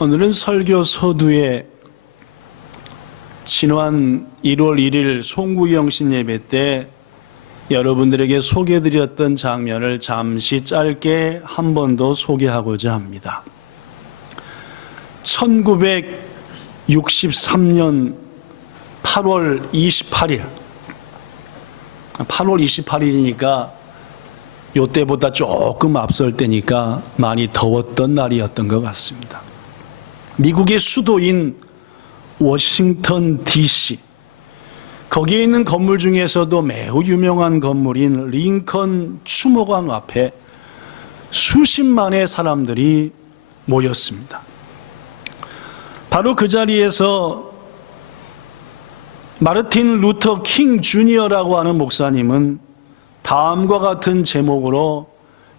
오늘은 설교 서두에 지난 1월 1일 송구영신 예배 때 여러분들에게 소개해드렸던 장면을 잠시 짧게 한 번 더 소개하고자 합니다. 1963년 8월 28일 8월 28일이니까 요때보다 조금 앞설 때니까 많이 더웠던 날이었던 것 같습니다. 미국의 수도인 워싱턴 DC, 거기에 있는 건물 중에서도 매우 유명한 건물인 링컨 추모관 앞에 수십만의 사람들이 모였습니다. 바로 그 자리에서 마르틴 루터 킹 주니어라고 하는 목사님은 다음과 같은 제목으로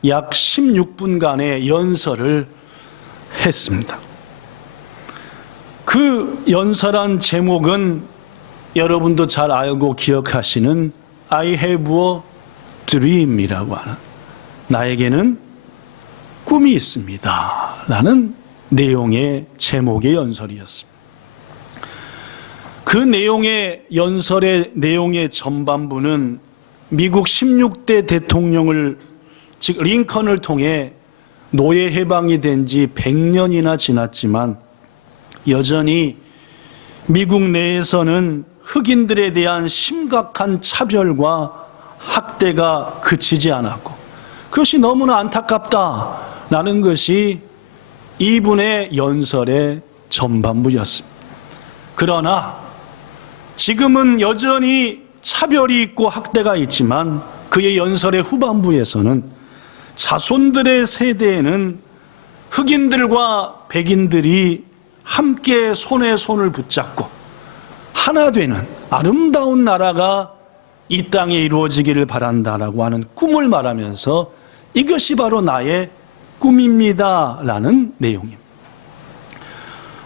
약 16분간의 연설을 했습니다. 그 연설한 제목은 여러분도 잘 알고 기억하시는 I have a dream이라고 하는, 나에게는 꿈이 있습니다 라는 내용의 제목의 연설이었습니다. 그 내용의 연설의 내용의 전반부는 미국 16대 대통령을, 즉 링컨을 통해 노예 해방이 된 지 100년이나 지났지만 여전히 미국 내에서는 흑인들에 대한 심각한 차별과 학대가 그치지 않았고, 그것이 너무나 안타깝다라는 것이 이분의 연설의 전반부였습니다. 그러나 지금은 여전히 차별이 있고 학대가 있지만 그의 연설의 후반부에서는 자손들의 세대에는 흑인들과 백인들이 함께 손에 손을 붙잡고 하나 되는 아름다운 나라가 이 땅에 이루어지기를 바란다라고 하는 꿈을 말하면서 이것이 바로 나의 꿈입니다 라는 내용입니다.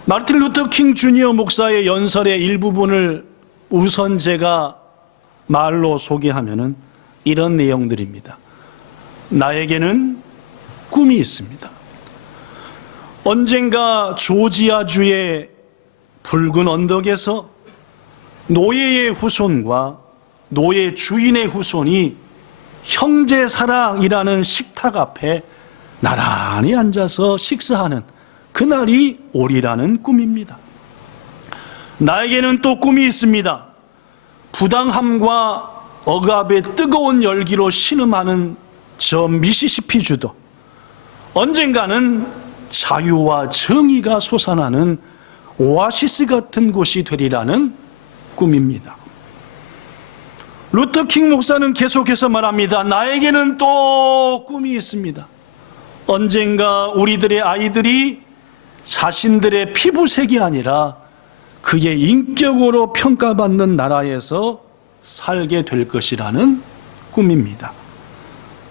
마르틴 루터 킹 주니어 목사의 연설의 일부분을 우선 제가 말로 소개하면은 이런 내용들입니다. 나에게는 꿈이 있습니다. 언젠가 조지아주의 붉은 언덕에서 노예의 후손과 노예 주인의 후손이 형제사랑이라는 식탁 앞에 나란히 앉아서 식사하는 그날이 오리라는 꿈입니다. 나에게는 또 꿈이 있습니다. 부당함과 억압의 뜨거운 열기로 신음하는 저 미시시피주도 언젠가는 자유와 정의가 솟아나는 오아시스 같은 곳이 되리라는 꿈입니다. 루터 킹 목사는 계속해서 말합니다. 나에게는 또 꿈이 있습니다. 언젠가 우리들의 아이들이 자신들의 피부색이 아니라 그의 인격으로 평가받는 나라에서 살게 될 것이라는 꿈입니다.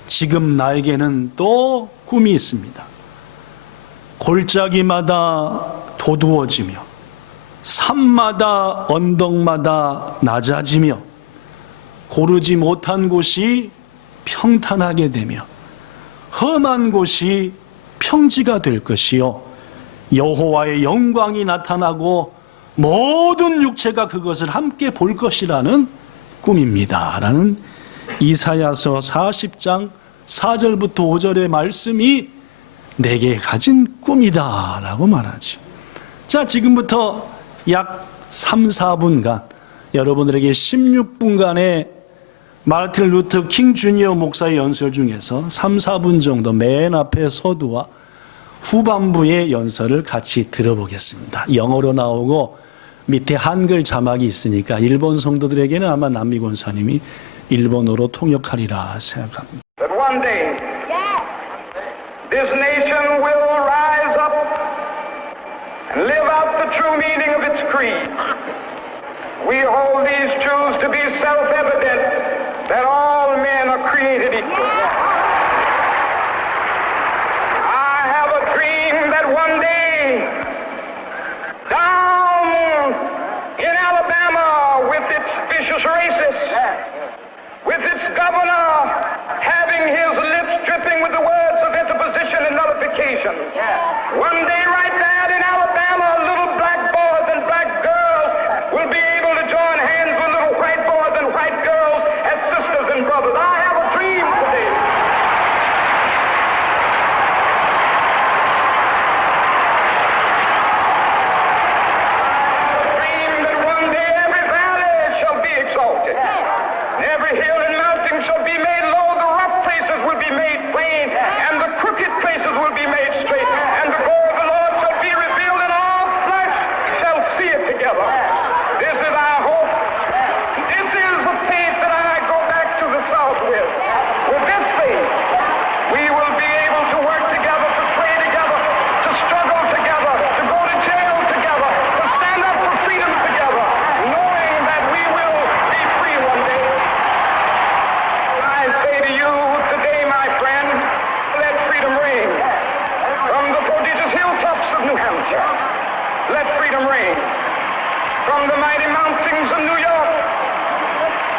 지금 나에게는 또 꿈이 있습니다. 골짜기마다 도두어지며 산마다 언덕마다 낮아지며 고르지 못한 곳이 평탄하게 되며 험한 곳이 평지가 될 것이요 여호와의 영광이 나타나고 모든 육체가 그것을 함께 볼 것이라는 꿈입니다 라는 이사야서 40장 4절부터 5절의 말씀이 내게 가진 꿈이다 라고 말하죠. 자, 지금부터 약 3, 4분간 여러분들에게 16분간의 마르틴 루터 킹 주니어 목사의 연설 중에서 3, 4분 정도 맨 앞에 서두와 후반부의 연설을 같이 들어보겠습니다. 영어로 나오고 밑에 한글 자막이 있으니까 일본 성도들에게는 아마 남미 권사님이 일본어로 통역하리라 생각합니다. That one day this nation will rise up and live out the true meaning of its creed. We hold these truths to be self-evident that all men are created equal. I have a dream that one day down in Alabama with its vicious racists, with its governor having his lips dripping with the words of interposition and nullification. One day right there in Alabama, let freedom ring. From the mighty mountains of New York,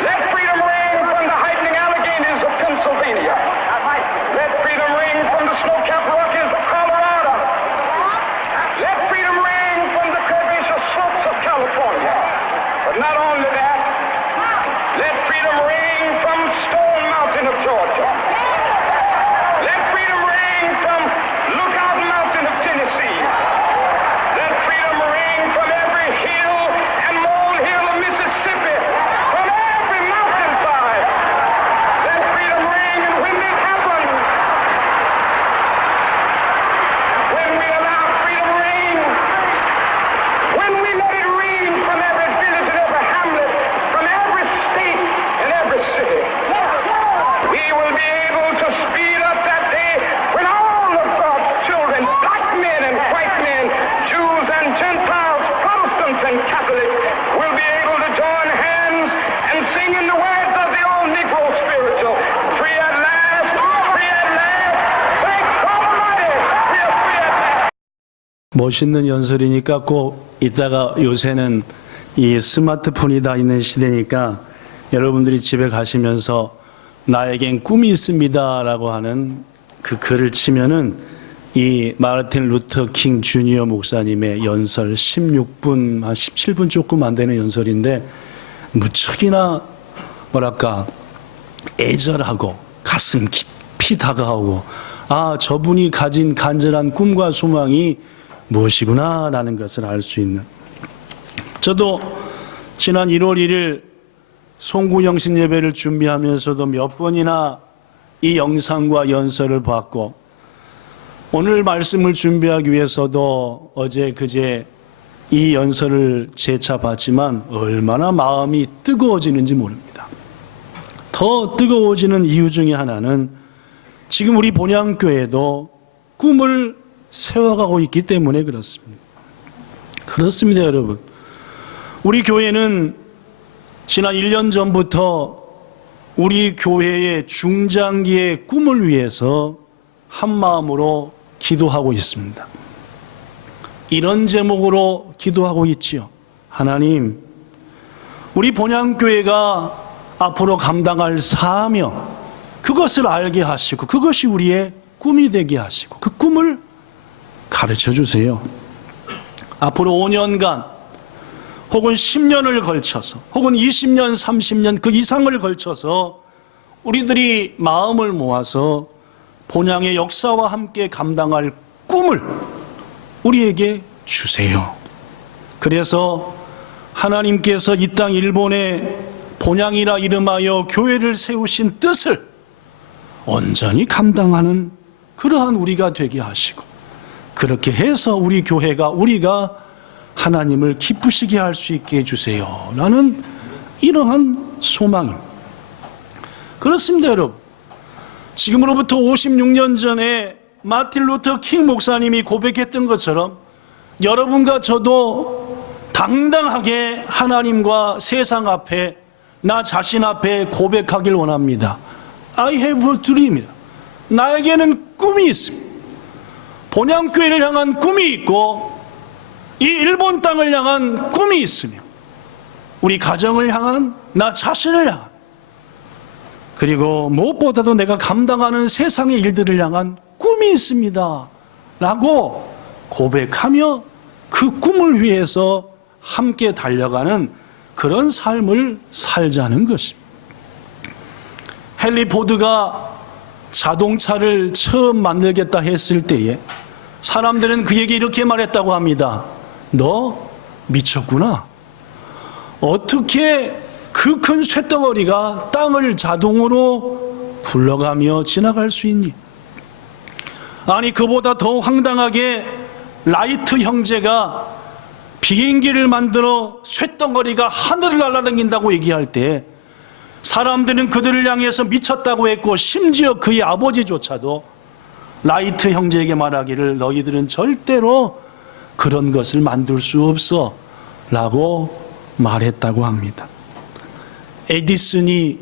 let freedom ring from the heightening Alleghenies of Pennsylvania. Let freedom ring from the snow-capped Rockies of Colorado. Let freedom ring from the curvaceous slopes of California. But not only that, let freedom ring from Stone Mountain of Georgia. Let freedom ring from Lookout Mountain of Tennessee. Let freedom ring from every hill and molehill of Mississippi, from every mountainside. Let freedom ring, and when this happens, when we allow freedom ring, when we let it ring from every village and every hamlet, from every state and every city, we will be able to speed up that day when all of God's children, black men and white men, Jews and Gentiles, Protestants and Catholics, will be able to join hands and sing in the words of the old Negro spiritual, free at last, free at last, thank God Almighty, we are free at last. 멋있는 연설이니까 꼭 이따가 요새는 이 스마트폰이 다 있는 시대니까 여러분들이 집에 가시면서 나에겐 꿈이 있습니다라고 하는 그 글을 치면은 이 마르틴 루터 킹 주니어 목사님의 연설 16분, 한 17분 조금 안 되는 연설인데 무척이나 뭐랄까 애절하고 가슴 깊이 다가오고 아, 저분이 가진 간절한 꿈과 소망이 무엇이구나라는 것을 알 수 있는. 저도 지난 1월 1일 송구영신 예배를 준비하면서도 몇 번이나 이 영상과 연설을 봤고 오늘 말씀을 준비하기 위해서도 어제 그제 이 연설을 재차 봤지만 얼마나 마음이 뜨거워지는지 모릅니다. 더 뜨거워지는 이유 중에 하나는 지금 우리 본향교회도 꿈을 세워가고 있기 때문에 그렇습니다. 그렇습니다, 여러분. 우리 교회는 지난 1년 전부터 우리 교회의 중장기의 꿈을 위해서 한마음으로 기도하고 있습니다. 이런 제목으로 기도하고 있지요. 하나님, 우리 본향교회가 앞으로 감당할 사명, 그것을 알게 하시고 그것이 우리의 꿈이 되게 하시고 그 꿈을 가르쳐 주세요. 앞으로 5년간 혹은 10년을 걸쳐서 혹은 20년, 30년 그 이상을 걸쳐서 우리들이 마음을 모아서 본향의 역사와 함께 감당할 꿈을 우리에게 주세요. 그래서 하나님께서 이 땅 일본에 본향이라 이름하여 교회를 세우신 뜻을 온전히 감당하는 그러한 우리가 되게 하시고 그렇게 해서 우리 교회가 우리가 하나님을 기쁘시게 할 수 있게 해주세요 라는 이러한 소망입니다. 그렇습니다, 여러분. 지금으로부터 56년 전에 마틴 루터 킹 목사님이 고백했던 것처럼 여러분과 저도 당당하게 하나님과 세상 앞에 나 자신 앞에 고백하길 원합니다. I have a dream. 나에게는 꿈이 있습니다. 본향교회를 향한 꿈이 있고 이 일본 땅을 향한 꿈이 있으며 우리 가정을 향한 나 자신을 향한 그리고 무엇보다도 내가 감당하는 세상의 일들을 향한 꿈이 있습니다 라고 고백하며 그 꿈을 위해서 함께 달려가는 그런 삶을 살자는 것입니다. 헨리 포드가 자동차를 처음 만들겠다 했을 때에 사람들은 그에게 이렇게 말했다고 합니다. 너 미쳤구나. 어떻게 그 큰 쇳덩어리가 땅을 자동으로 굴러가며 지나갈 수 있니? 아니, 그보다 더 황당하게 라이트 형제가 비행기를 만들어 쇳덩어리가 하늘을 날아다닌다고 얘기할 때 사람들은 그들을 향해서 미쳤다고 했고 심지어 그의 아버지조차도 라이트 형제에게 말하기를 너희들은 절대로 그런 것을 만들 수 없어 라고 말했다고 합니다. 에디슨이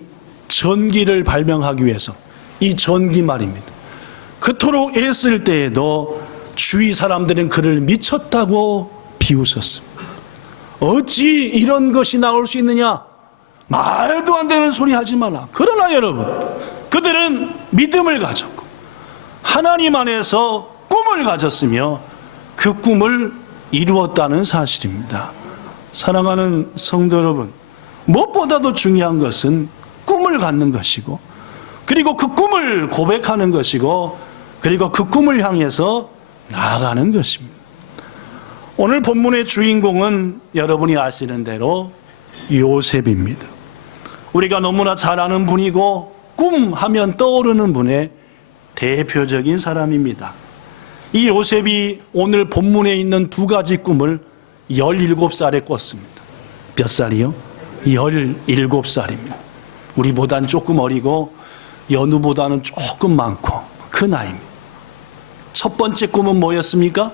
전기를 발명하기 위해서 이 전기 말입니다. 그토록 애쓸 때에도 주위 사람들은 그를 미쳤다고 비웃었습니다. 어찌 이런 것이 나올 수 있느냐? 말도 안 되는 소리 하지 마라. 그러나 여러분, 그들은 믿음을 가졌고 하나님 안에서 꿈을 가졌으며 그 꿈을 이루었다는 사실입니다. 사랑하는 성도 여러분, 무엇보다도 중요한 것은 꿈을 갖는 것이고, 그리고 그 꿈을 고백하는 것이고, 그리고 그 꿈을 향해서 나아가는 것입니다. 오늘 본문의 주인공은 여러분이 아시는 대로 요셉입니다. 우리가 너무나 잘 아는 분이고 꿈 하면 떠오르는 분의 대표적인 사람입니다. 이 요셉이 오늘 본문에 있는 두 가지 꿈을 17살에 꿨습니다. 몇 살이요? 17살입니다. 우리보단 조금 어리고 연우보다는 조금 많고 그 나이입니다. 첫 번째 꿈은 뭐였습니까?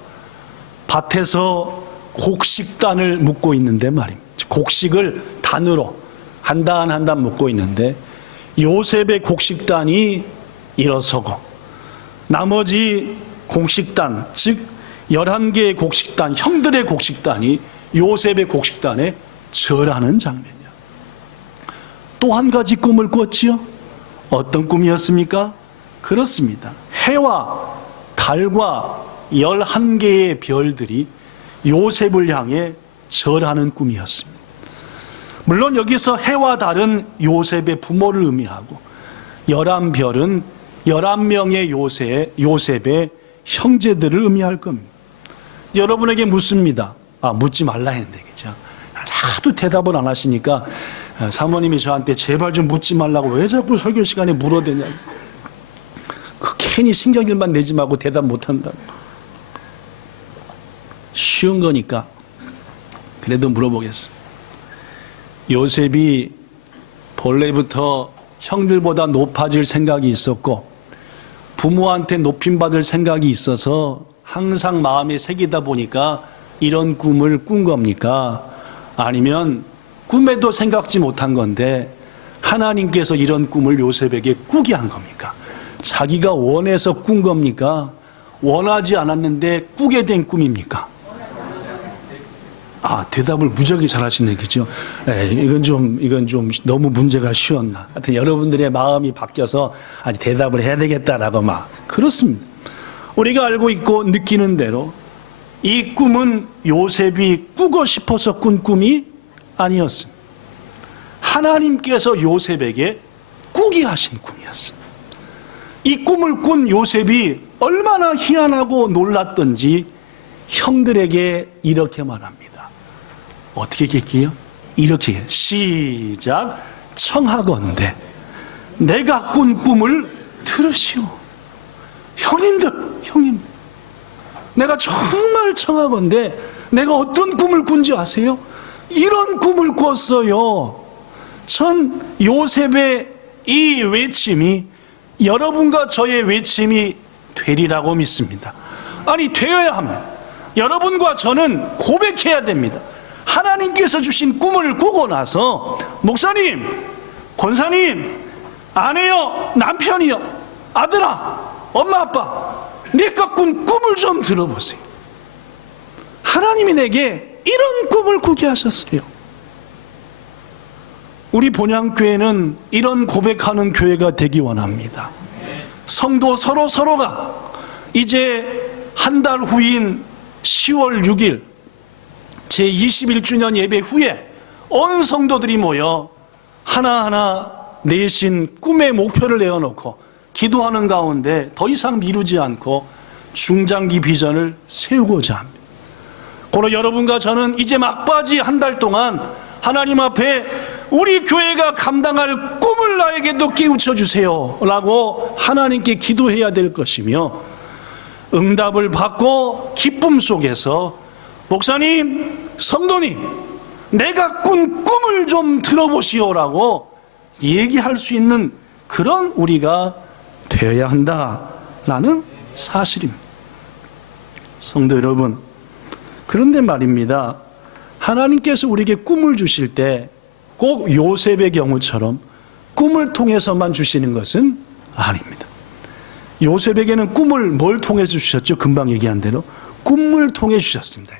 밭에서 곡식단을 묶고 있는데 말입니다. 곡식을 단으로 한 단 한 단 묶고 있는데 요셉의 곡식단이 일어서고 나머지 곡식단, 즉 11개의 곡식단, 형들의 곡식단이 요셉의 곡식단에 절하는 장면이야. 또 한 가지 꿈을 꿨지요. 어떤 꿈이었습니까? 그렇습니다. 해와 달과 11개의 별들이 요셉을 향해 절하는 꿈이었습니다. 물론 여기서 해와 달은 요셉의 부모를 의미하고 11별은 11명의 요셉의 형제들을 의미할 겁니다. 여러분에게 묻습니다. 묻지 말라 했는데, 그죠? 하도 대답을 안 하시니까 사모님이 저한테 제발 좀 묻지 말라고 왜 자꾸 설교 시간에 물어대냐고. 그 괜히 신경질만 내지 말고 대답 못 한다고. 쉬운 거니까 그래도 물어보겠습니다. 요셉이 본래부터 형들보다 높아질 생각이 있었고 부모한테 높임받을 생각이 있어서 항상 마음에 새기다 보니까 이런 꿈을 꾼 겁니까? 아니면 꿈에도 생각지 못한 건데 하나님께서 이런 꿈을 요셉에게 꾸게 한 겁니까? 자기가 원해서 꾼 겁니까? 원하지 않았는데 꾸게 된 꿈입니까? 대답을 무지하게 잘하시네, 그죠? 이건 좀 너무 문제가 쉬웠나? 하여튼 여러분들의 마음이 바뀌어서 아직 대답을 해야 되겠다라고 그렇습니다. 우리가 알고 있고 느끼는 대로 이 꿈은 요셉이 꾸고 싶어서 꾼 꿈이 아니었습니다. 하나님께서 요셉에게 꾸게 하신 꿈이었습니다. 이 꿈을 꾼 요셉이 얼마나 희한하고 놀랐던지 형들에게 이렇게 말합니다. 어떻게 얘기해요? 이렇게 시작. 청하건대 내가 꾼 꿈을 들으시오. 형님들 내가 정말 청하건대 내가 어떤 꿈을 꾼지 아세요? 이런 꿈을 꿨어요. 전 요셉의 이 외침이 여러분과 저의 외침이 되리라고 믿습니다. 아니, 되어야 합니다. 여러분과 저는 고백해야 됩니다. 하나님께서 주신 꿈을 꾸고 나서 목사님, 권사님, 아내요, 남편이요, 아들아, 엄마, 아빠, 내가 꾼 꿈을 좀 들어보세요. 하나님이 내게 이런 꿈을 꾸게 하셨어요. 우리 본향교회는 이런 고백하는 교회가 되기 원합니다. 성도 서로가 이제 한 달 후인 10월 6일 제21주년 예배 후에 온 성도들이 모여 하나하나 내신 꿈의 목표를 내어놓고 기도하는 가운데 더 이상 미루지 않고 중장기 비전을 세우고자 합니다. 고로 여러분과 저는 이제 막바지 한 달 동안 하나님 앞에 우리 교회가 감당할 꿈을 나에게도 깨우쳐 주세요 라고 하나님께 기도해야 될 것이며, 응답을 받고 기쁨 속에서 목사님, 성도님, 내가 꾼 꿈을 좀 들어보시오라고 얘기할 수 있는 그런 우리가 되어야 한다라는 사실입니다. 성도 여러분, 그런데 말입니다. 하나님께서 우리에게 꿈을 주실 때 꼭 요셉의 경우처럼 꿈을 통해서만 주시는 것은 아닙니다. 요셉에게는 꿈을 뭘 통해서 주셨죠? 금방 얘기한 대로 꿈을 통해 주셨습니다.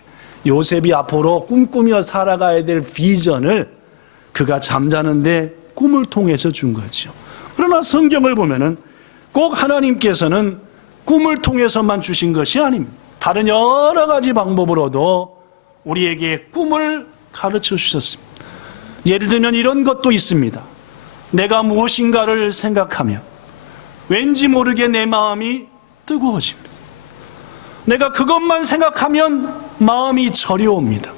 요셉이 앞으로 꿈꾸며 살아가야 될 비전을 그가 잠자는데 꿈을 통해서 준 거죠. 그러나 성경을 보면은 꼭 하나님께서는 꿈을 통해서만 주신 것이 아닙니다. 다른 여러 가지 방법으로도 우리에게 꿈을 가르쳐 주셨습니다. 예를 들면 이런 것도 있습니다. 내가 무엇인가를 생각하면 왠지 모르게 내 마음이 뜨거워집니다. 내가 그것만 생각하면 마음이 저려옵니다.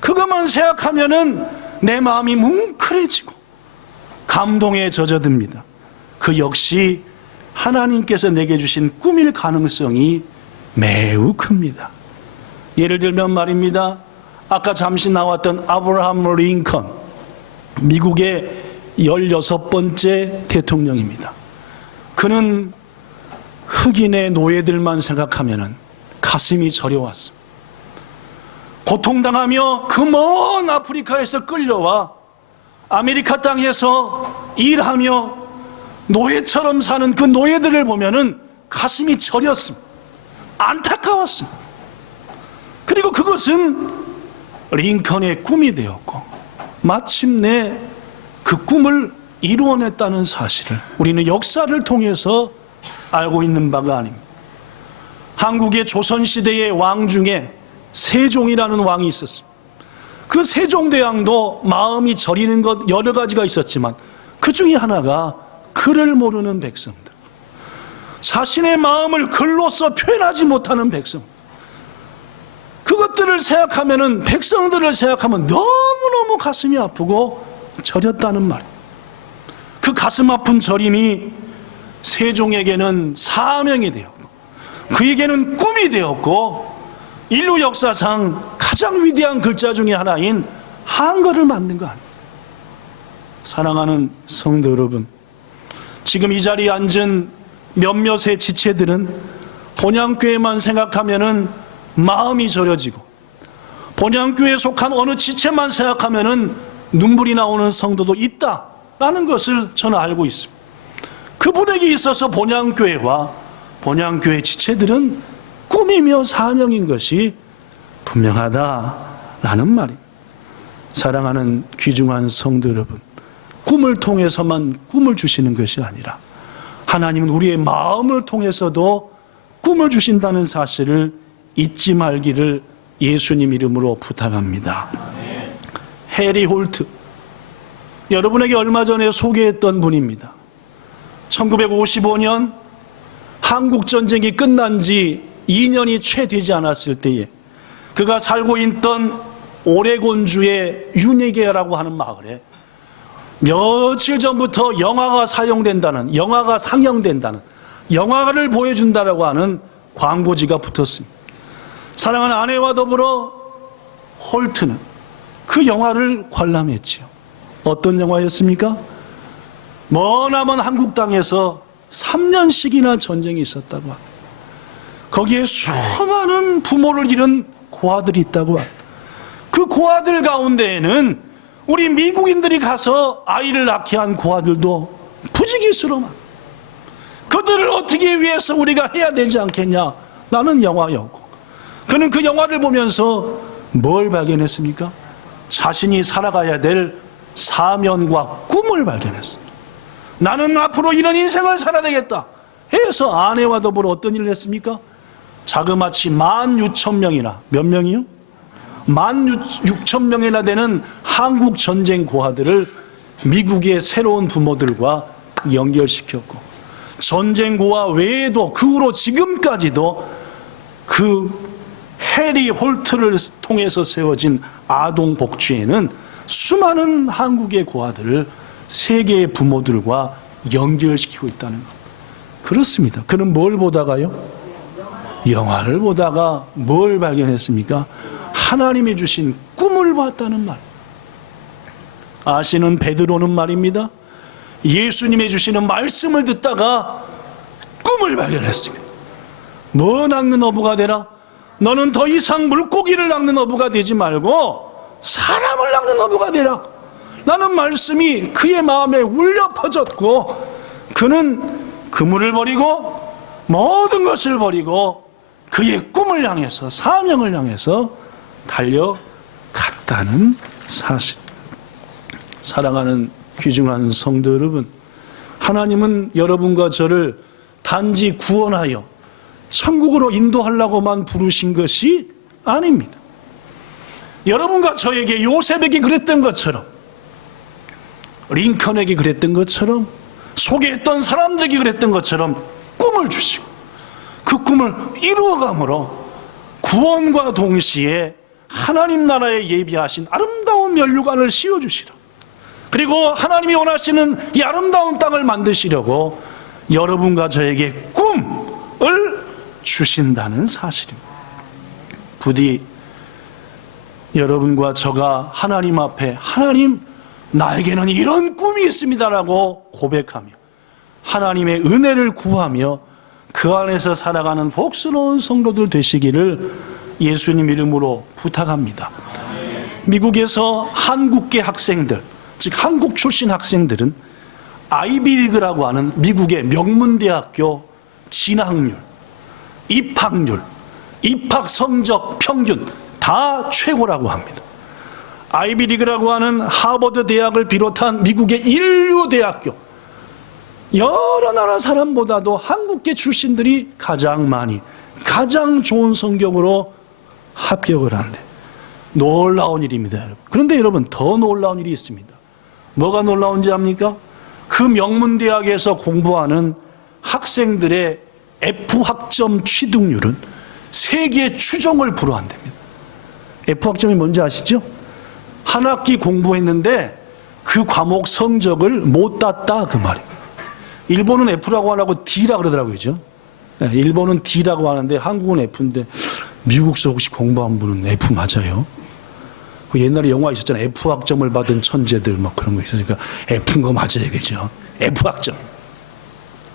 그것만 생각하면은 내 마음이 뭉클해지고 감동에 젖어듭니다. 그 역시 하나님께서 내게 주신 꿈일 가능성이 매우 큽니다. 예를 들면 말입니다. 아까 잠시 나왔던 아브라함 링컨, 미국의 16번째 대통령입니다. 그는 흑인의 노예들만 생각하면 가슴이 저려왔습니다. 고통당하며 그 먼 아프리카에서 끌려와 아메리카 땅에서 일하며 노예처럼 사는 그 노예들을 보면은 가슴이 저렸습니다. 안타까웠습니다. 그리고 그것은 링컨의 꿈이 되었고 마침내 그 꿈을 이루어냈다는 사실을 우리는 역사를 통해서 알고 있는 바가 아닙니다. 한국의 조선시대의 왕 중에 세종이라는 왕이 있었습니다. 그 세종대왕도 마음이 저리는 것 여러 가지가 있었지만 그 중에 하나가 글을 모르는 백성들, 자신의 마음을 글로써 표현하지 못하는 백성, 그것들을 생각하면은 백성들을 생각하면 너무너무 가슴이 아프고 저렸다는 말. 그 가슴 아픈 저림이 세종에게는 사명이 되었고 그에게는 꿈이 되었고 인류 역사상 가장 위대한 글자 중에 하나인 한글을 만든 거 아닙니까? 사랑하는 성도 여러분, 지금 이 자리에 앉은 몇몇의 지체들은 본향교회만 생각하면은 마음이 저려지고 본향교회에 속한 어느 지체만 생각하면은 눈물이 나오는 성도도 있다라는 것을 저는 알고 있습니다. 그분에게 있어서 본향교회와 본향교회 지체들은 꿈이며 사명인 것이 분명하다라는 말입니다. 사랑하는 귀중한 성도 여러분, 꿈을 통해서만 꿈을 주시는 것이 아니라 하나님은 우리의 마음을 통해서도 꿈을 주신다는 사실을 잊지 말기를 예수님 이름으로 부탁합니다. 해리 홀트, 여러분에게 얼마 전에 소개했던 분입니다. 1955년 한국전쟁이 끝난 지 2년이 채 되지 않았을 때에 그가 살고 있던 오레곤주의 유니게라고 하는 마을에 며칠 전부터 영화가 상영된다는 영화를 보여준다라고 하는 광고지가 붙었습니다. 사랑하는 아내와 더불어 홀트는 그 영화를 관람했지요. 어떤 영화였습니까? 머나먼 한국 땅에서 3년씩이나 전쟁이 있었다고 합니다. 거기에 수많은 부모를 잃은 고아들이 있다고 합니다. 그 고아들 가운데에는 우리 미국인들이 가서 아이를 낳게 한 고아들도 부지기수로만, 그들을 어떻게 위해서 우리가 해야 되지 않겠냐라는 영화였고, 그는 그 영화를 보면서 뭘 발견했습니까? 자신이 살아가야 될 사명과 꿈을 발견했습니다. 나는 앞으로 이런 인생을 살아야 되겠다 해서 아내와 더불어 어떤 일을 했습니까? 자그마치 16,000명이나, 몇 명이요? 16,000명이나 되는 한국 전쟁 고아들을 미국의 새로운 부모들과 연결시켰고, 전쟁 고아 외에도 그 후로 지금까지도 그 해리 홀트를 통해서 세워진 아동 복지에는 수많은 한국의 고아들을 세계의 부모들과 연결시키고 있다는 것. 그렇습니다. 그는 뭘 보다가요? 영화를 보다가 뭘 발견했습니까? 하나님이 주신 꿈을 봤다는 말. 아시는 베드로는 말입니다, 예수님이 주시는 말씀을 듣다가 꿈을 발견했습니다. 뭐 낚는 어부가 되라? 너는 더 이상 물고기를 낚는 어부가 되지 말고 사람을 낚는 어부가 되라 라는 말씀이 그의 마음에 울려 퍼졌고, 그는 그물을 버리고 모든 것을 버리고 그의 꿈을 향해서, 사명을 향해서 달려갔다는 사실. 사랑하는 귀중한 성도 여러분, 하나님은 여러분과 저를 단지 구원하여 천국으로 인도하려고만 부르신 것이 아닙니다. 여러분과 저에게, 요셉에게 그랬던 것처럼, 링컨에게 그랬던 것처럼, 소개했던 사람들에게 그랬던 것처럼 꿈을 주시고 그 꿈을 이루어감으로 구원과 동시에 하나님 나라에 예비하신 아름다운 면류관을 씌워주시라. 그리고 하나님이 원하시는 이 아름다운 땅을 만드시려고 여러분과 저에게 꿈을 주신다는 사실입니다. 부디 여러분과 저가 하나님 앞에 하나님, 나에게는 이런 꿈이 있습니다라고 고백하며 하나님의 은혜를 구하며 그 안에서 살아가는 복스러운 성도들 되시기를 예수님 이름으로 부탁합니다. 미국에서 한국계 학생들, 즉 한국 출신 학생들은 아이비리그라고 하는 미국의 명문대학교 진학률, 입학률, 입학 성적 평균 다 최고라고 합니다. 아이비리그라고 하는 하버드 대학을 비롯한 미국의 인류 대학교, 여러 나라 사람보다도 한국계 출신들이 가장 많이, 가장 좋은 성적으로 합격을 한대. 놀라운 일입니다, 여러분. 그런데 여러분, 더 놀라운 일이 있습니다. 뭐가 놀라운지 압니까? 그 명문대학에서 공부하는 학생들의 F학점 취득률은 세계 추종을 불허한답니다. F학점이 뭔지 아시죠? 한 학기 공부했는데 그 과목 성적을 못 땄다, 그 말이에요. 일본은 F라고 안 하고 D라 그러더라고요. 그죠? 일본은 D라고 하는데 한국은 F인데, 미국서 혹시 공부한 분은 F 맞아요? 그 옛날에 영화 있었잖아요. F학점을 받은 천재들 막 그런 거 있었으니까 F인 거 맞아야 겠죠. F학점.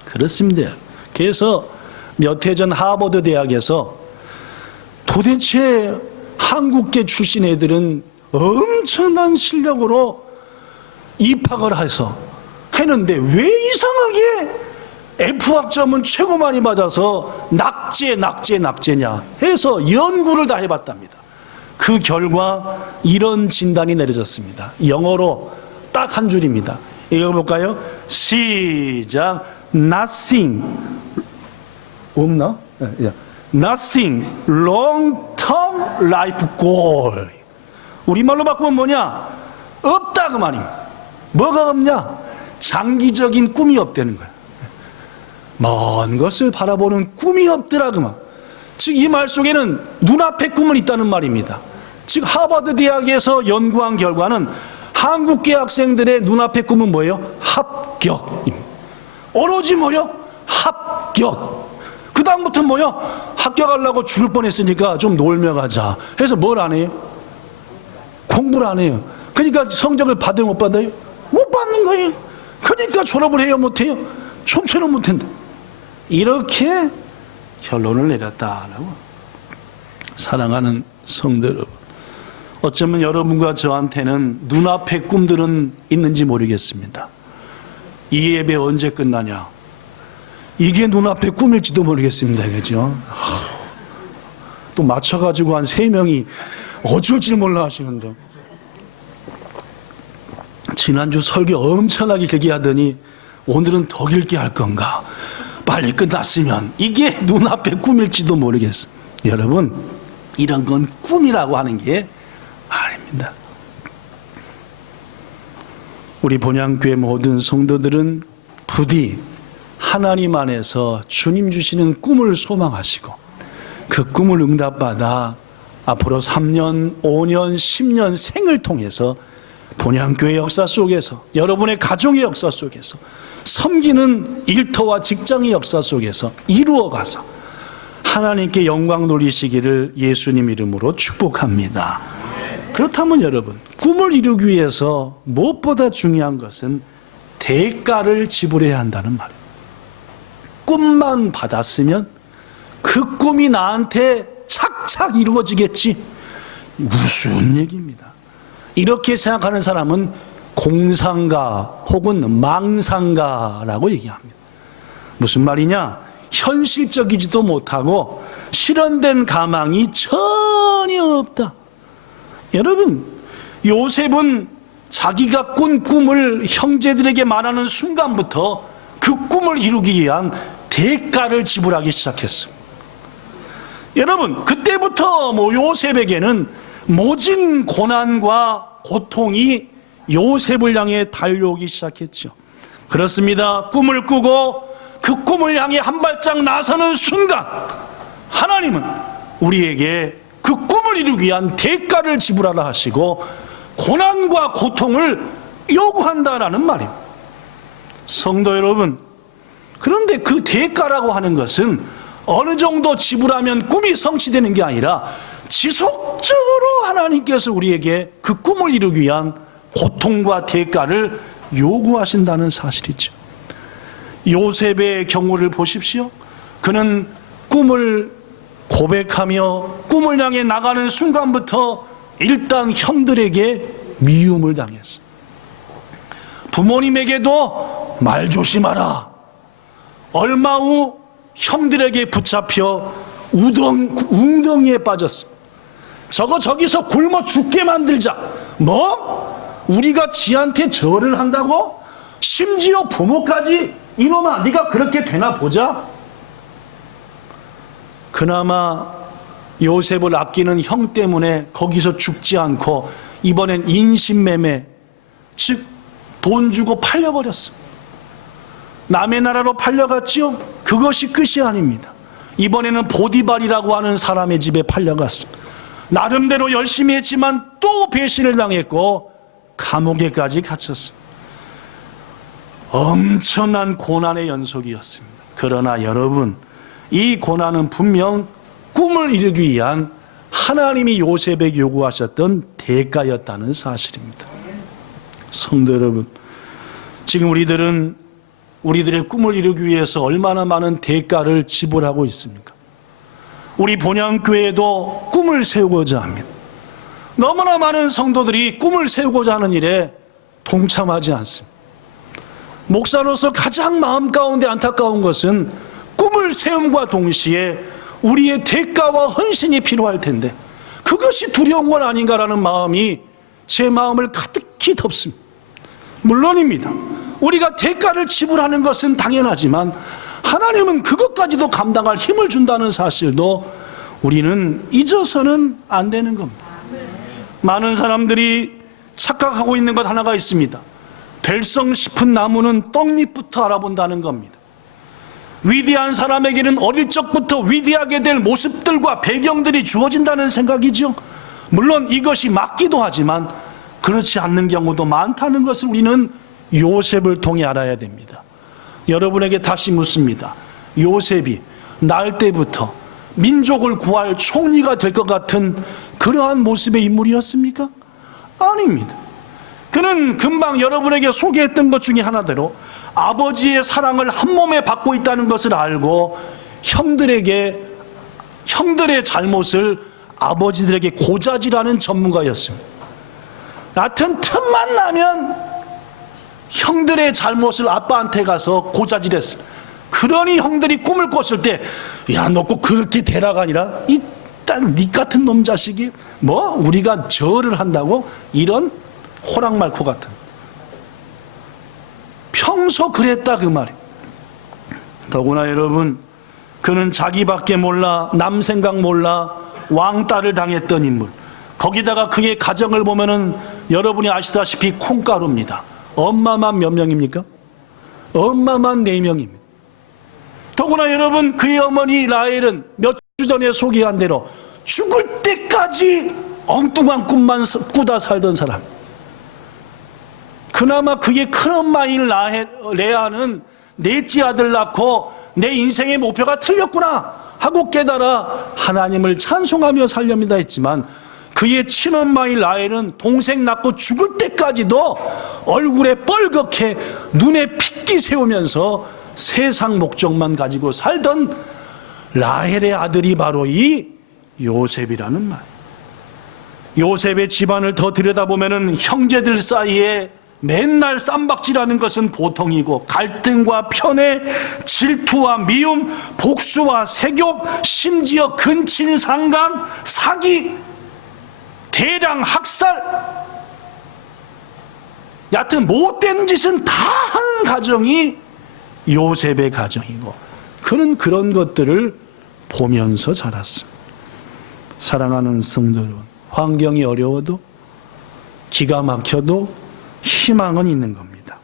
그렇습니다. 그래서 몇 해 전 하버드 대학에서 도대체 한국계 출신 애들은 엄청난 실력으로 입학을 해서 했는데 왜 이상하게 F학점은 최고 많이 받아서 낙제냐 해서 연구를 다 해봤답니다. 그 결과 이런 진단이 내려졌습니다. 영어로 딱 한 줄입니다. 읽어볼까요? 시작. Nothing. 없나? Nothing long-term life goal. 우리말로 바꾸면 뭐냐? 없다, 그 말입니다. 뭐가 없냐? 장기적인 꿈이 없다는 거야. 먼 것을 바라보는 꿈이 없더라, 그 말. 즉 이 말 속에는 눈앞에 꿈은 있다는 말입니다. 즉 하버드 대학에서 연구한 결과는 한국계 학생들의 눈앞에 꿈은 뭐예요? 합격입니다. 오로지 뭐요? 합격. 그 다음부터 뭐요? 합격하려고 죽을 뻔했으니까 좀 놀며 가자 해서 뭘 안 해요? 공부를 안 해요. 그러니까 성적을 받아요, 못 받아요? 못 받는 거예요. 그러니까 졸업을 해요, 못 해요? 좀처럼 못 한다. 이렇게 결론을 내렸다라고. 사랑하는 성도 여러분, 어쩌면 여러분과 저한테는 눈앞에 꿈들은 있는지 모르겠습니다. 이 예배 언제 끝나냐? 이게 눈앞에 꿈일지도 모르겠습니다. 그죠? 또 맞춰가지고 한 3명이 어쩔 줄 몰라 하시는데, 지난주 설교 엄청나게 길게 하더니 오늘은 더 길게 할 건가? 빨리 끝났으면 이게 눈앞에 꿈일지도 모르겠어요. 여러분, 이런 건 꿈이라고 하는 게 아닙니다. 우리 본향교회 모든 성도들은 부디 하나님 안에서 주님 주시는 꿈을 소망하시고 그 꿈을 응답받아 앞으로 3년, 5년, 10년 생을 통해서 본향교회 역사 속에서, 여러분의 가정의 역사 속에서, 섬기는 일터와 직장의 역사 속에서 이루어가서 하나님께 영광 돌리시기를 예수님 이름으로 축복합니다. 그렇다면 여러분, 꿈을 이루기 위해서 무엇보다 중요한 것은 대가를 지불해야 한다는 말이에요. 꿈만 받았으면 그 꿈이 나한테 착착 이루어지겠지, 무슨 얘기입니다. 이렇게 생각하는 사람은 공상가 혹은 망상가라고 얘기합니다. 무슨 말이냐? 현실적이지도 못하고 실현된 가망이 전혀 없다. 여러분, 요셉은 자기가 꾼 꿈을 형제들에게 말하는 순간부터 그 꿈을 이루기 위한 대가를 지불하기 시작했습니다. 여러분, 그때부터 요셉에게는 모진 고난과 고통이 요셉을 향해 달려오기 시작했죠. 그렇습니다. 꿈을 꾸고 그 꿈을 향해 한 발짝 나서는 순간 하나님은 우리에게 그 꿈을 이루기 위한 대가를 지불하라 하시고 고난과 고통을 요구한다라는 말입니다. 성도 여러분, 그런데 그 대가라고 하는 것은 어느 정도 지불하면 꿈이 성취되는 게 아니라 지속적으로 하나님께서 우리에게 그 꿈을 이루기 위한 고통과 대가를 요구하신다는 사실이죠. 요셉의 경우를 보십시오. 그는 꿈을 고백하며 꿈을 향해 나가는 순간부터 일단 형들에게 미움을 당했어요. 부모님에게도 말 조심하라. 얼마 후 형들에게 붙잡혀 웅덩이에 빠졌습니다. 저기서 굶어 죽게 만들자. 뭐? 우리가 지한테 절을 한다고? 심지어 부모까지? 이놈아, 네가 그렇게 되나 보자. 그나마 요셉을 아끼는 형 때문에 거기서 죽지 않고 이번엔 인신매매, 즉 돈 주고 팔려버렸습니다. 남의 나라로 팔려갔지요? 그것이 끝이 아닙니다. 이번에는 보디발이라고 하는 사람의 집에 팔려갔습니다. 나름대로 열심히 했지만 또 배신을 당했고 감옥에까지 갇혔습니다. 엄청난 고난의 연속이었습니다. 그러나 여러분, 이 고난은 분명 꿈을 이루기 위한 하나님이 요셉에게 요구하셨던 대가였다는 사실입니다. 성도 여러분, 지금 우리들의 꿈을 이루기 위해서 얼마나 많은 대가를 지불하고 있습니까? 우리 본향교회도 꿈을 세우고자 합니다. 너무나 많은 성도들이 꿈을 세우고자 하는 일에 동참하지 않습니다. 목사로서 가장 마음 가운데 안타까운 것은 꿈을 세움과 동시에 우리의 대가와 헌신이 필요할 텐데 그것이 두려운 건 아닌가라는 마음이 제 마음을 가득히 덮습니다. 물론입니다. 우리가 대가를 지불하는 것은 당연하지만 하나님은 그것까지도 감당할 힘을 준다는 사실도 우리는 잊어서는 안 되는 겁니다. 많은 사람들이 착각하고 있는 것 하나가 있습니다. 될성 싶은 나무는 떡잎부터 알아본다는 겁니다. 위대한 사람에게는 어릴 적부터 위대하게 될 모습들과 배경들이 주어진다는 생각이죠. 물론 이것이 맞기도 하지만 그렇지 않는 경우도 많다는 것을 우리는 요셉을 통해 알아야 됩니다. 여러분에게 다시 묻습니다. 요셉이 날 때부터 민족을 구할 총리가 될 것 같은 그러한 모습의 인물이었습니까? 아닙니다. 그는 금방 여러분에게 소개했던 것 중에 하나대로 아버지의 사랑을 한 몸에 받고 있다는 것을 알고 형들의 잘못을 아버지들에게 고자질하는 전문가였습니다. 같은 틈만 나면 형들의 잘못을 아빠한테 가서 고자질했어요. 그러니 형들이 꿈을 꿨을 때, 야, 너 꼭 그렇게 되라가 아니라 니 같은 놈 자식이 뭐 우리가 절을 한다고? 이런 호랑말코 같은. 평소 그랬다 그 말이에요. 더구나 여러분, 그는 자기밖에 몰라, 남 생각 몰라 왕따를 당했던 인물. 거기다가 그의 가정을 보면은 여러분이 아시다시피 콩가루입니다. 엄마만 몇 명입니까? 엄마만 4명입니다. 더구나 여러분, 그의 어머니 라헬은 몇 주 전에 소개한 대로 죽을 때까지 엉뚱한 꿈만 꾸다 살던 사람. 그나마 그의 큰엄마인 레아는 넷째 아들 낳고 내 인생의 목표가 틀렸구나 하고 깨달아 하나님을 찬송하며 살렵니다 했지만 그의 친엄마인 라헬은 동생 낳고 죽을 때까지도 얼굴에 뻘겋게 눈에 핏기 세우면서 세상 목적만 가지고 살던 라헬의 아들이 바로 이 요셉이라는 말. 요셉의 집안을 더 들여다보면 형제들 사이에 맨날 쌈박질하는 것은 보통이고 갈등과 편애, 질투와 미움, 복수와 세욕, 심지어 근친상간, 사기, 대량 학살, 여하튼 못된 짓은 다 하는 가정이 요셉의 가정이고, 그는 그런 것들을 보면서 자랐습니다. 사랑하는 성도 여러분, 환경이 어려워도 기가 막혀도 희망은 있는 겁니다.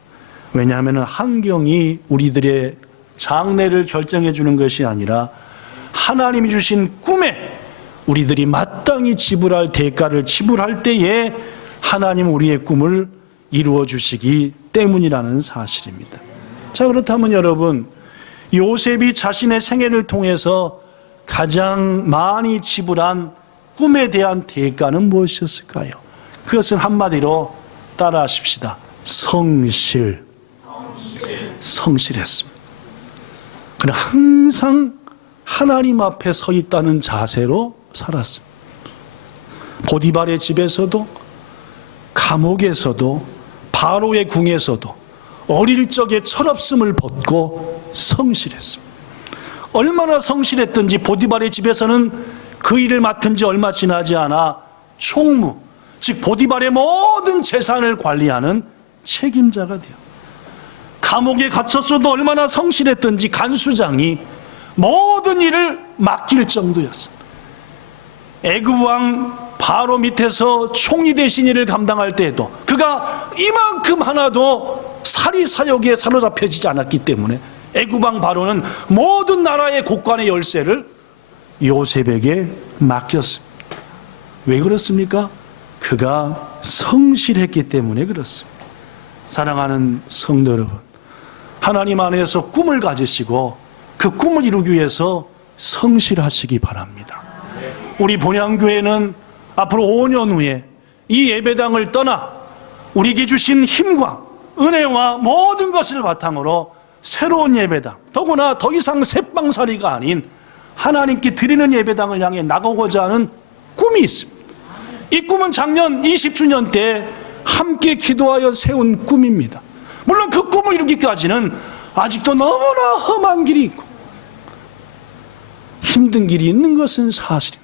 왜냐하면 환경이 우리들의 장래를 결정해 주는 것이 아니라 하나님이 주신 꿈에 우리들이 마땅히 지불할 대가를 지불할 때에 하나님은 우리의 꿈을 이루어 주시기 때문이라는 사실입니다. 자, 그렇다면 여러분, 요셉이 자신의 생애를 통해서 가장 많이 지불한 꿈에 대한 대가는 무엇이었을까요? 그것은 한마디로 따라하십시다. 성실했습니다. 그는 항상 하나님 앞에 서 있다는 자세로 살았습니다. 보디발의 집에서도, 감옥에서도, 바로의 궁에서도 어릴 적에 철없음을 벗고 성실했습니다. 얼마나 성실했든지 보디발의 집에서는 그 일을 맡은 지 얼마 지나지 않아 총무, 즉 보디발의 모든 재산을 관리하는 책임자가 되어, 감옥에 갇혔어도 얼마나 성실했든지 간수장이 모든 일을 맡길 정도였습니다. 애굽왕 바로 밑에서 총리 대신 일을 감당할 때에도 그가 이만큼 하나도 사리사욕에 사로잡혀지지 않았기 때문에 애굽왕 바로는 모든 나라의 곳간의 열쇠를 요셉에게 맡겼습니다. 왜 그렇습니까? 그가 성실했기 때문에 그렇습니다. 사랑하는 성도 여러분, 하나님 안에서 꿈을 가지시고 그 꿈을 이루기 위해서 성실하시기 바랍니다. 우리 본향교회는 앞으로 5년 후에 이 예배당을 떠나 우리에게 주신 힘과 은혜와 모든 것을 바탕으로 새로운 예배당, 더구나 더 이상 새빵살이가 아닌 하나님께 드리는 예배당을 향해 나가고자 하는 꿈이 있습니다. 이 꿈은 작년 20주년 때 함께 기도하여 세운 꿈입니다. 물론 그 꿈을 이루기까지는 아직도 너무나 험한 길이 있고 힘든 길이 있는 것은 사실입니다.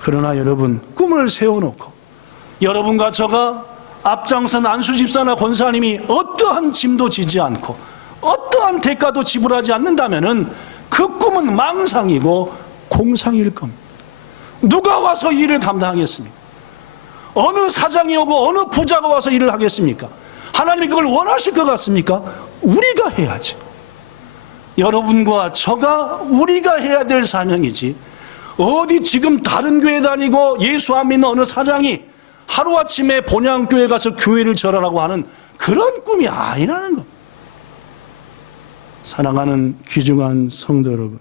그러나 여러분, 꿈을 세워놓고 여러분과 저가 앞장선 안수집사나 권사님이 어떠한 짐도 지지 않고 어떠한 대가도 지불하지 않는다면 그 꿈은 망상이고 공상일 겁니다. 누가 와서 일을 감당하겠습니까? 어느 사장이 오고 어느 부자가 와서 일을 하겠습니까? 하나님이 그걸 원하실 것 같습니까? 우리가 해야지. 여러분과 저가 우리가 해야 될 사명이지, 어디 지금 다른 교회 다니고 예수 안 믿는 어느 사장이 하루아침에 본향교회 가서 교회를 절하라고 하는 그런 꿈이 아니라는 겁니다. 사랑하는 귀중한 성도 여러분,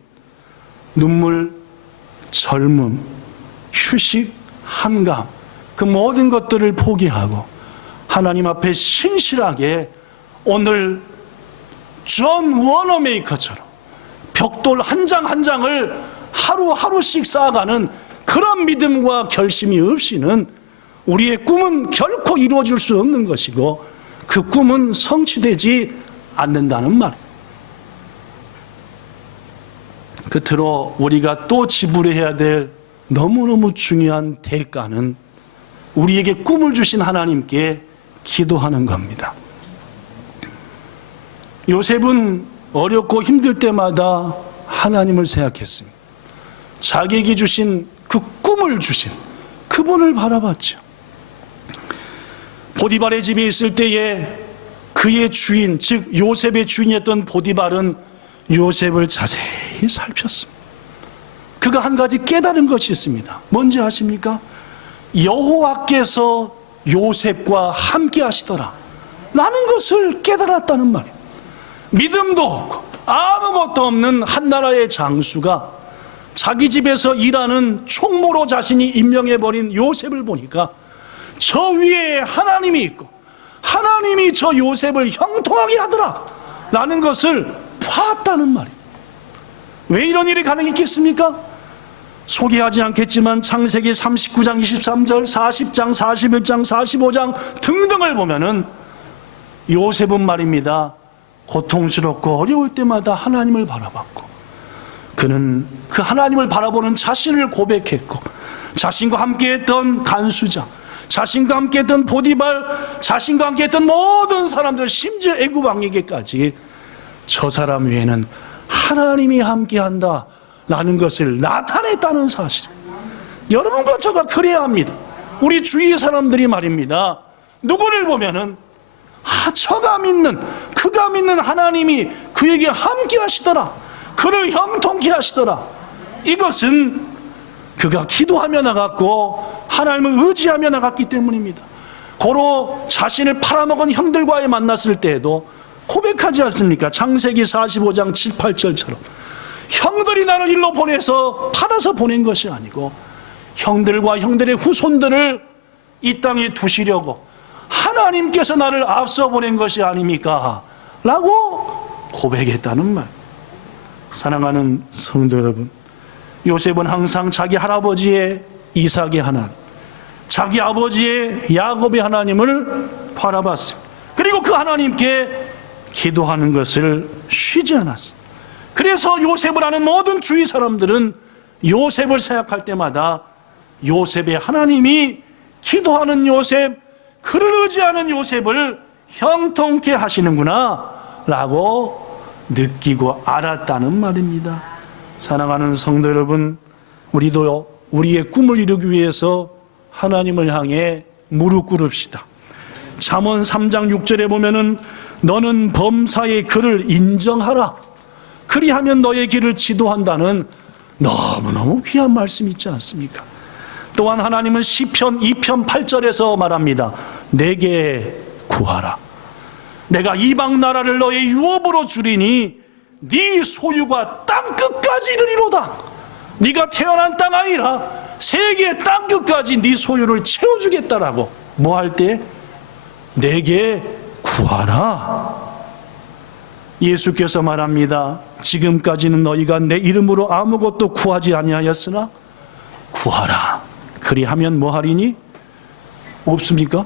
눈물, 젊음, 휴식, 한감, 그 모든 것들을 포기하고 하나님 앞에 신실하게 오늘 존 워너메이커처럼 벽돌 한 장 한 장을 하루하루씩 쌓아가는 그런 믿음과 결심이 없이는 우리의 꿈은 결코 이루어질 수 없는 것이고 그 꿈은 성취되지 않는다는 말입니다. 끝으로 우리가 또 지불해야 될 너무너무 중요한 대가는 우리에게 꿈을 주신 하나님께 기도하는 겁니다. 요셉은 어렵고 힘들 때마다 하나님을 생각했습니다. 자기에게 주신 그 꿈을 주신 그분을 바라봤죠. 보디발의 집에 있을 때에 그의 주인, 즉 요셉의 주인이었던 보디발은 요셉을 자세히 살폈습니다. 그가 한 가지 깨달은 것이 있습니다. 뭔지 아십니까? 여호와께서 요셉과 함께 하시더라 라는 것을 깨달았다는 말이에요. 믿음도 없고 아무것도 없는 한 나라의 장수가 자기 집에서 일하는 총무로 자신이 임명해버린 요셉을 보니까 저 위에 하나님이 있고 하나님이 저 요셉을 형통하게 하더라 라는 것을 봤다는 말이에요. 왜 이런 일이 가능했겠습니까? 소개하지 않겠지만 창세기 39장 23절, 40장, 41장, 45장 등등을 보면은 요셉은 말입니다, 고통스럽고 어려울 때마다 하나님을 바라봤고 그는 그 하나님을 바라보는 자신을 고백했고 자신과 함께했던 간수장, 자신과 함께했던 보디발, 자신과 함께했던 모든 사람들, 심지어 애굽 왕에게까지 저 사람 외에는 하나님이 함께한다라는 것을 나타냈다는 사실. 여러분과 저가 그래야 합니다. 우리 주위 사람들이 말입니다, 누구를 보면은 저가 믿는, 그가 믿는 하나님이 그에게 함께 하시더라, 그를 형통케 하시더라. 이것은 그가 기도하며 나갔고 하나님을 의지하며 나갔기 때문입니다. 고로 자신을 팔아먹은 형들과의 만났을 때에도 고백하지 않습니까? 창세기 45장 7, 8절처럼 형들이 나를 일로 보내서 팔아서 보낸 것이 아니고 형들과 형들의 후손들을 이 땅에 두시려고 하나님께서 나를 앞서 보낸 것이 아닙니까? 라고 고백했다는 말. 사랑하는 성도 여러분, 요셉은 항상 자기 할아버지의 이삭의 하나님, 자기 아버지의 야곱의 하나님을 바라봤습니다. 그리고 그 하나님께 기도하는 것을 쉬지 않았습니다. 그래서 요셉을 아는 모든 주위 사람들은 요셉을 생각할 때마다 요셉의 하나님이 기도하는 요셉, 그를 의지하는 요셉을 형통케 하시는구나 라고 느끼고 알았다는 말입니다. 사랑하는 성도 여러분, 우리도 우리의 꿈을 이루기 위해서 하나님을 향해 무릎 꿇읍시다. 잠언 3장 6절에 보면은 너는 범사의 그를 인정하라, 그리하면 너의 길을 지도한다는 너무너무 귀한 말씀 있지 않습니까? 또한 하나님은 시편 2편 8절에서 말합니다. 내게 구하라. 내가 이방 나라를 너의 유업으로 주리니 네 소유가 땅 끝까지 이르리로다. 네가 태어난 땅 아니라 세계의 땅 끝까지 네 소유를 채워주겠다라고. 뭐 할 때? 내게 구하라. 예수께서 말합니다. 지금까지는 너희가 내 이름으로 아무것도 구하지 아니하였으나 구하라. 그리하면 뭐 하리니? 없습니까?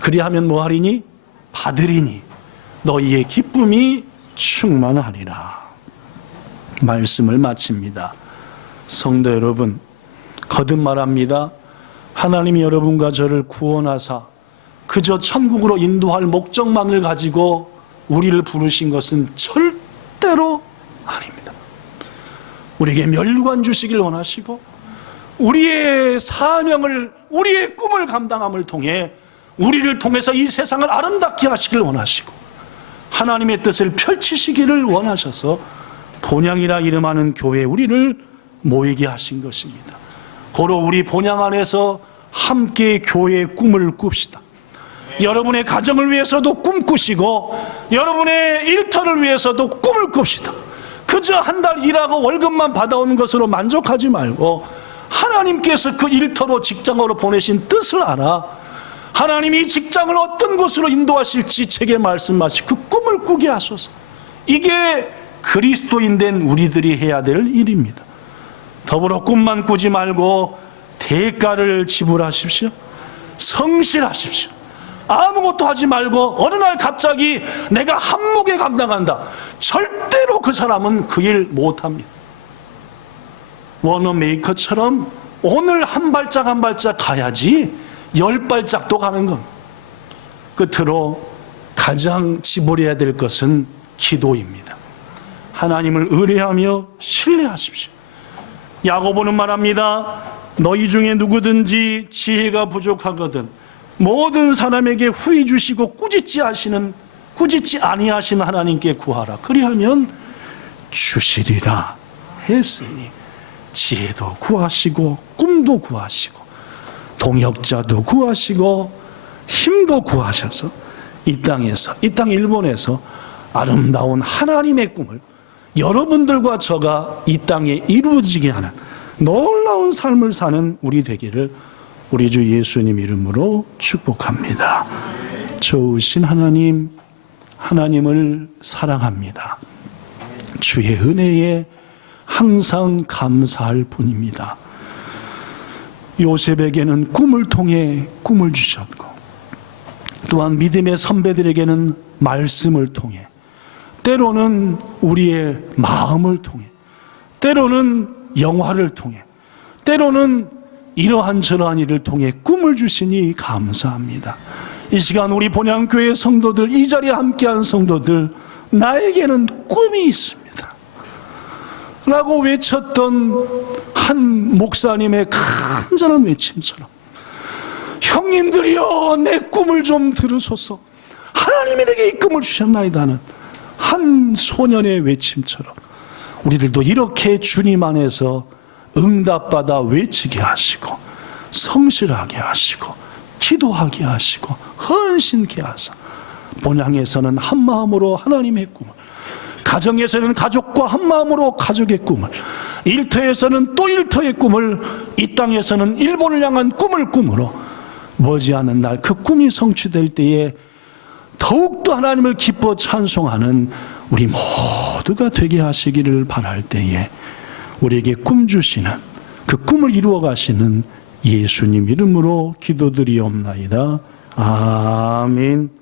그리하면 뭐 하리니? 받으리니 너희의 기쁨이 충만하리라. 말씀을 마칩니다. 성도 여러분, 거듭 말합니다. 하나님이 여러분과 저를 구원하사 그저 천국으로 인도할 목적만을 가지고 우리를 부르신 것은 절대로 아닙니다. 우리에게 멸류관 주시길 원하시고 우리의 사명을, 우리의 꿈을 감당함을 통해 우리를 통해서 이 세상을 아름답게 하시길 원하시고 하나님의 뜻을 펼치시기를 원하셔서 본향이라 이름하는 교회에 우리를 모이게 하신 것입니다. 고로 우리 본향 안에서 함께 교회의 꿈을 꿉시다. 여러분의 가정을 위해서도 꿈꾸시고 여러분의 일터를 위해서도 꿈을 꿉시다. 그저 한 달 일하고 월급만 받아오는 것으로 만족하지 말고 하나님께서 그 일터로 직장으로 보내신 뜻을 알아 하나님이 이 직장을 어떤 곳으로 인도하실지 제게 말씀하시고 그 꿈을 꾸게 하소서. 이게 그리스도인 된 우리들이 해야 될 일입니다. 더불어 꿈만 꾸지 말고 대가를 지불하십시오. 성실하십시오. 아무것도 하지 말고 어느 날 갑자기 내가 한몫에 감당한다. 절대로 그 사람은 그 일 못합니다. 워너 메이커처럼 오늘 한 발짝 한 발짝 가야지 10발짝도 가는 겁니다. 끝으로 가장 지불해야 될 것은 기도입니다. 하나님을 의뢰하며 신뢰하십시오. 야고보는 말합니다. 너희 중에 누구든지 지혜가 부족하거든 모든 사람에게 후히 주시고 꾸짖지 아니하시는 하나님께 구하라. 그리하면 주시리라 했으니 지혜도 구하시고 꿈도 구하시고 동역자도 구하시고 힘도 구하셔서 이 땅에서, 이 땅 일본에서 아름다운 하나님의 꿈을 여러분들과 저가 이 땅에 이루어지게 하는 놀라운 삶을 사는 우리 되기를 우리 주 예수님 이름으로 축복합니다. 좋으신 하나님, 하나님을 사랑합니다. 주의 은혜에 항상 감사할 뿐입니다. 요셉에게는 꿈을 통해 꿈을 주셨고 또한 믿음의 선배들에게는 말씀을 통해 때로는 우리의 마음을 통해 때로는 영화를 통해 때로는 이러한 저러한 일을 통해 꿈을 주시니 감사합니다. 이 시간 우리 본향교회 성도들, 이 자리에 함께한 성도들, 나에게는 꿈이 있습니다 라고 외쳤던 한 목사님의 간절한 외침처럼, 형님들이여 내 꿈을 좀 들으소서, 하나님이 내게 이 꿈을 주셨나이다는 한 소년의 외침처럼 우리들도 이렇게 주님 안에서 응답받아 외치게 하시고, 성실하게 하시고, 기도하게 하시고, 헌신케 하사 본향에서는 한 마음으로 하나님의 꿈을, 가정에서는 가족과 한 마음으로 가족의 꿈을, 일터에서는 또 일터의 꿈을, 이 땅에서는 일본을 향한 꿈을 꿈으로 머지않은 날 그 꿈이 성취될 때에 더욱더 하나님을 기뻐 찬송하는 우리 모두가 되게 하시기를 바랄 때에 우리에게 꿈 주시는, 그 꿈을 이루어 가시는 예수님 이름으로 기도드리옵나이다. 아멘.